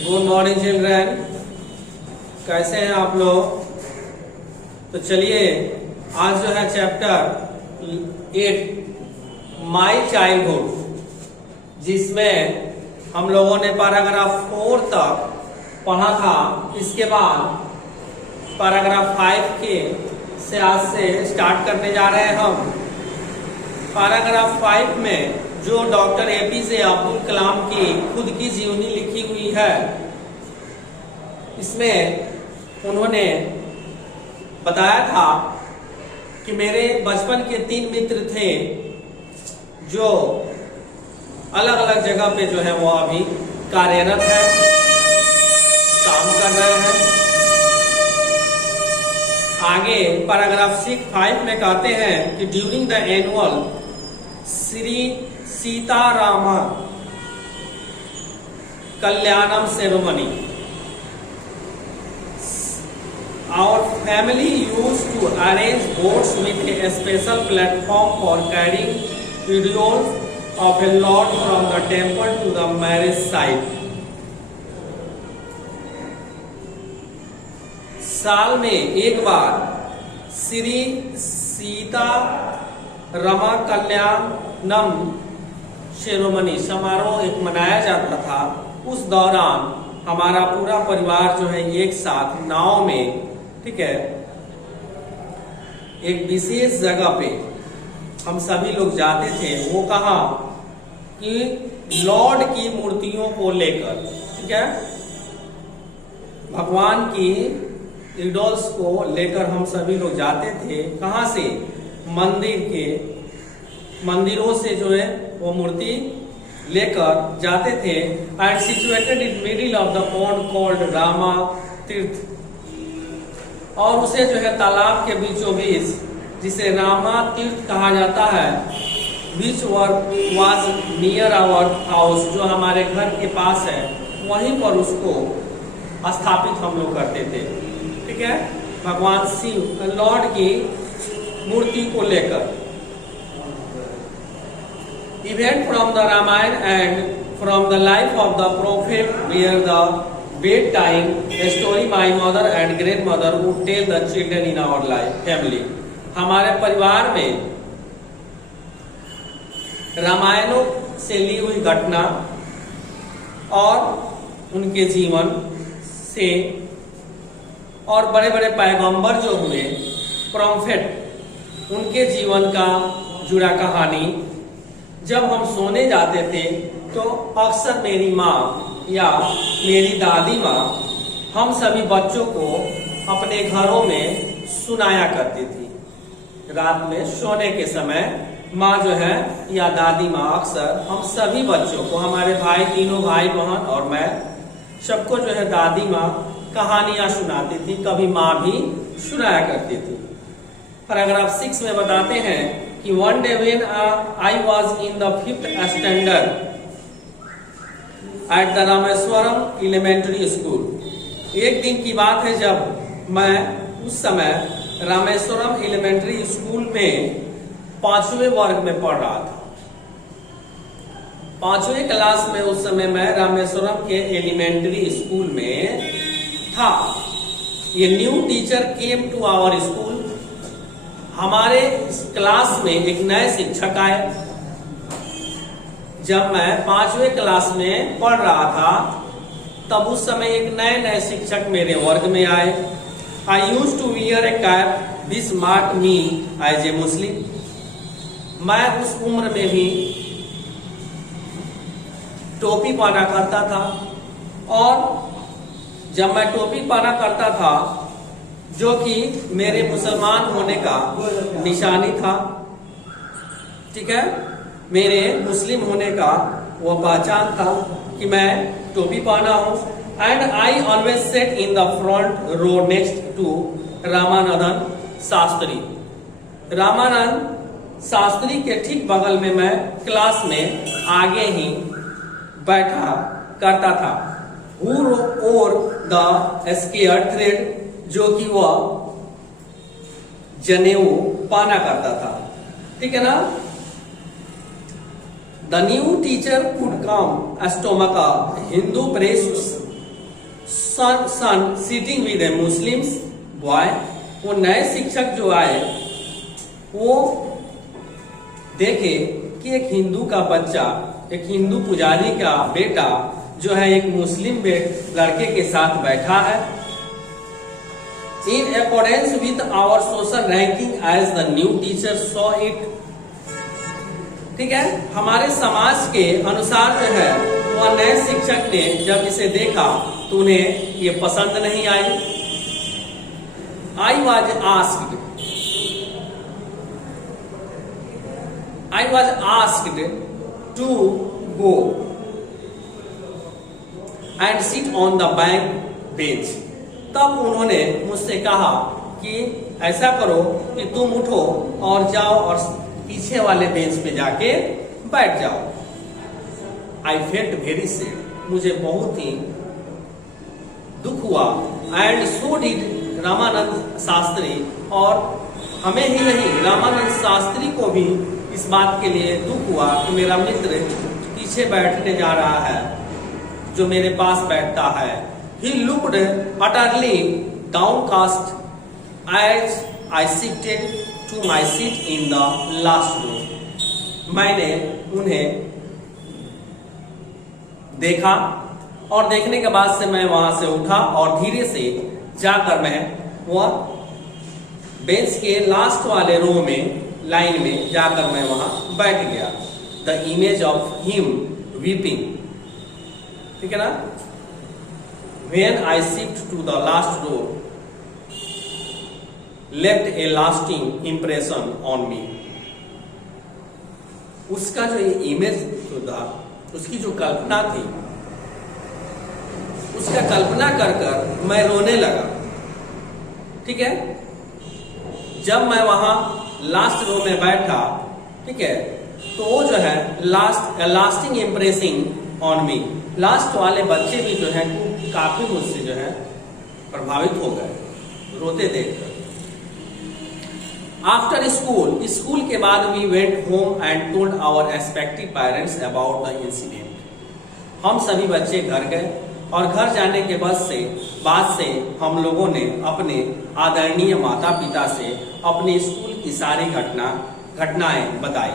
Good morning children, कैसे हैं आप लोग। तो चलिए आज जो है चैप्टर 8 माई चाइल्डहुड, जिसमें हम लोगों ने पैराग्राफ 4 तक पढ़ा था। इसके बाद पैराग्राफ 5 के से आज से स्टार्ट करने जा रहे हैं हम। पैराग्राफ 5 में जो डॉक्टर एपीजे अब्दुल कलाम की खुद की जीवनी लिखी हुई है, इसमें उन्होंने बताया था कि मेरे बचपन के 3 मित्र थे जो अलग अलग जगह पे जो है वो अभी कार्यरत है, काम कर रहे हैं। आगे पैराग्राफ 5 में कहते हैं कि during the annual Shri Sitarama Kalyanam ceremony our family used to arrange boats with a special platform for carrying idols of a lord from the temple to the marriage site. साल में एक बार श्री सीता रमा कल्याणम सेरेमनी समारोह एक मनाया जाता था। उस दौरान हमारा पूरा परिवार जो है एक साथ नाव में, ठीक है, एक विशेष जगह पे हम सभी लोग जाते थे। वो कहा कि लॉर्ड की मूर्तियों को लेकर, ठीक है, भगवान की इडोल्स को लेकर हम सभी लोग जाते थे। कहां से? मंदिरों से जो है वो मूर्ति लेकर जाते थे। And situated in middle of the pond called Rama तीर्थ, और उसे जो है तालाब के बीचों बीच, जिसे रामा तीर्थ कहा जाता है, which was near our house, जो हमारे घर के पास है, वहीं पर उसको स्थापित हम लोग करते थे। ठीक है, भगवान शिव लॉर्ड की मूर्ति को लेकर। Event from the Ramayana and from the life of the prophet where the bed time story my mother and grand mother would tell the children in our life family. हमारे परिवार में रामायणों से ली हुई घटना और उनके जीवन से, और बड़े बड़े पैगंबर जो हुए, प्रॉफेट, उनके जीवन का जुड़ा कहानी जब हम सोने जाते थे तो अक्सर मेरी माँ या मेरी दादी माँ हम सभी बच्चों को अपने घरों में सुनाया करती थी। रात में सोने के समय माँ जो है या दादी माँ अक्सर हम सभी बच्चों को, हमारे भाई, तीनों भाई बहन और मैं, सबको जो है दादी माँ कहानियां सुनाती थी, कभी माँ भी सुनाया करती थी। पैराग्राफ 6 में बताते हैं कि one day when I was in the 5th standard at the Rameswaram elementary school. एक दिन की बात है जब मैं उस समय रामेश्वरम एलिमेंट्री स्कूल में 5वें वर्ग में पढ़ रहा था। 5वें क्लास में उस समय मैं रामेश्वरम के एलिमेंट्री स्कूल में था। ये new teacher came to our school. हमारे क्लास में एक नए शिक्षक आए। जब मैं 5वें क्लास में पढ़ रहा था तब उस समय एक नए शिक्षक मेरे वर्ग में आए। I use to wear a cap this mark me as a Muslim. मैं उस उम्र में भी टोपी पहना करता था, और जब मैं टोपी पहना करता था जो कि मेरे मुसलमान होने का निशानी था, ठीक है, मेरे मुस्लिम होने का वो पहचान था कि मैं टोपी पहना हूं। And I always sat in the front row next to Ramanandan Shastri. Ramanand Shastri के ठीक बगल में मैं क्लास में आगे ही बैठा करता था। Who wore the square thread, जो कि वह जनेऊ पहना करता था। ठीक है ना। The new teacher could come Astomaka, Hindu priests son sitting with a Muslim boy, वो नए शिक्षक जो आए वो देखे कि एक हिंदू का बच्चा, एक हिंदू पुजारी का बेटा जो है एक मुस्लिम लड़के के साथ बैठा है। In accordance with our social ranking as the new teacher saw it, ठीक है, हमारे समाज के अनुसार जो है वह नए शिक्षक ने जब इसे देखा तो उन्हें ये पसंद नहीं आई। I was asked to go and sit on the back bench. तब उन्होंने मुझसे कहा कि ऐसा करो कि तुम उठो और जाओ और पीछे वाले बेंच पे जाके बैठ जाओ। I felt very sad, मुझे बहुत ही दुख हुआ। And so did Ramanand Shastri, और हमें ही नहीं रामानंद शास्त्री को भी इस बात के लिए दुख हुआ कि मेरा मित्र पीछे बैठने जा रहा है, जो मेरे पास बैठता है। He looked utterly downcast as I shifted to my seat in the last row. मैंने उन्हें देखा और देखने के बाद से मैं वहां से उठा और धीरे से जाकर मैं वह बेंच के लास्ट वाले रो में, लाइन में जाकर मैं वहां बैठ गया। The image of him weeping, ठीक है ना। When I shift to the last row, left a lasting impression on me. उसका जो ये इमेज जो था, उसकी जो कल्पना थी, उसका कल्पना कर कर मैं रोने लगा, ठीक है। जब मैं वहां लास्ट रो में बैठा, ठीक है, तो वो जो है lasting impressing on me, last वाले बच्चे भी जो है काफी मुझसे जो है प्रभावित हो गए रोते देखकर। आफ्टर स्कूल के बाद we went home and told our respective parents about the incident. हम सभी बच्चे घर गए और घर जाने के बाद से हम लोगों ने अपने आदरणीय माता पिता से अपने स्कूल की सारी घटनाएं बताई।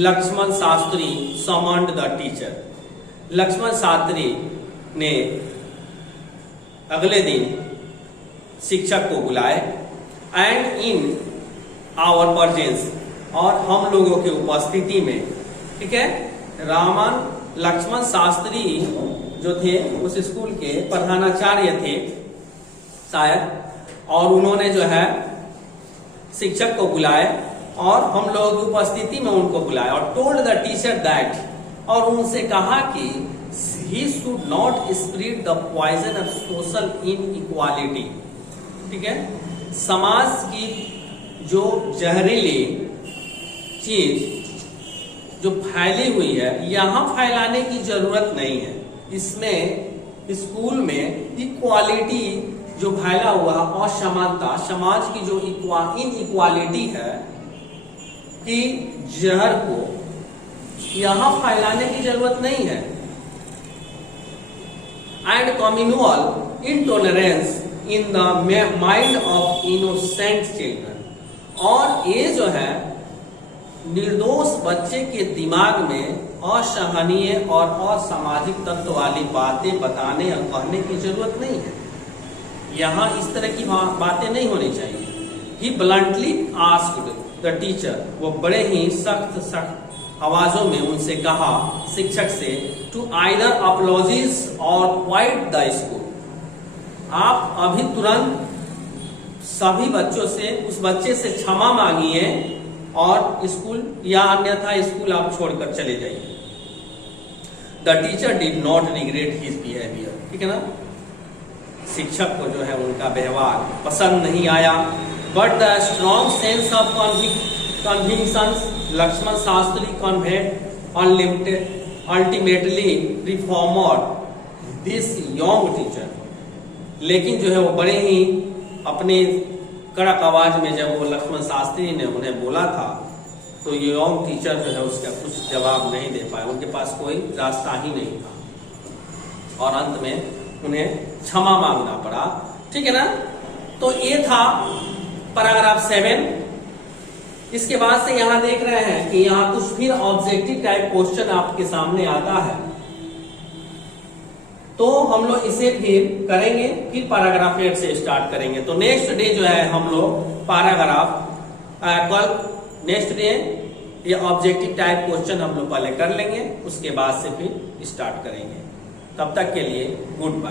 Lakshman Shastri summoned the teacher. Lakshman Shastri ने अगले दिन शिक्षक को बुलाए एंड इन आवर प्रेजेंस, और हम लोगों की उपस्थिति में, ठीक है। लक्ष्मण शास्त्री जो थे उस स्कूल के प्रधानाचार्य थे शायद, और उन्होंने जो है शिक्षक को बुलाए और हम लोगों की उपस्थिति में उनको बुलाया और टोल्ड द टीचर दैट, और उनसे कहा कि he should not spread the poison of social inequality, ठीक है। समाज की जो जहरीली चीज जो फैली हुई है, यहां फैलाने की जरूरत नहीं है। इसमें स्कूल में इक्वालिटी जो फैला हुआ असमानता, समाज की जो इनइक्वालिटी है कि जहर को यहां फैलाने की जरूरत नहीं है। And communal intolerance in the mind of innocent children, और ये जो है निर्दोष बच्चे के दिमाग में असहनीय और असामाजिक तत्व वाली बातें बताने और कहने की जरूरत नहीं है। यहाँ इस तरह की बातें नहीं होनी चाहिए। ही ब्लंटली आस्क्ड द टीचर, वो बड़े ही सख्त आवाजों में उनसे कहा शिक्षक से, टू आइदर अपलॉजिज और क्वाइट द स्कूल। आप अभी तुरंत सभी बच्चों से, उस बच्चे से क्षमा मांगिए और स्कूल, या अन्यथा स्कूल आप छोड़कर चले जाइए। The teacher did not regret his behaviour, ठीक है ना। शिक्षक को जो है उनका व्यवहार पसंद नहीं आया, but the strong sense of convictions Lakshman Shastri convinced ultimately reformed this young teacher. लेकिन जो है वो बड़े ही अपने कड़क आवाज में जब वो लक्ष्मण शास्त्री ने उन्हें बोला था, तो ये यंग टीचर जो है उसका कुछ जवाब नहीं दे पाए, उनके पास कोई रास्ता ही नहीं था। और अंत में उन्हें क्षमा मांगना पड़ा। ठीक है ना। तो ये था पैराग्राफ 7। इसके बाद से यहां देख रहे हैं कि यहां कुछ फिर ऑब्जेक्टिव टाइप क्वेश्चन आपके सामने आता है, तो हम लोग इसे फिर करेंगे, फिर पैराग्राफ 8 से स्टार्ट करेंगे। तो नेक्स्ट डे जो है हम लोग पैराग्राफ कल नेक्स्ट डे ये ऑब्जेक्टिव टाइप क्वेश्चन हम लोग पहले कर लेंगे, उसके बाद से फिर स्टार्ट करेंगे। तब तक के लिए गुड बाय।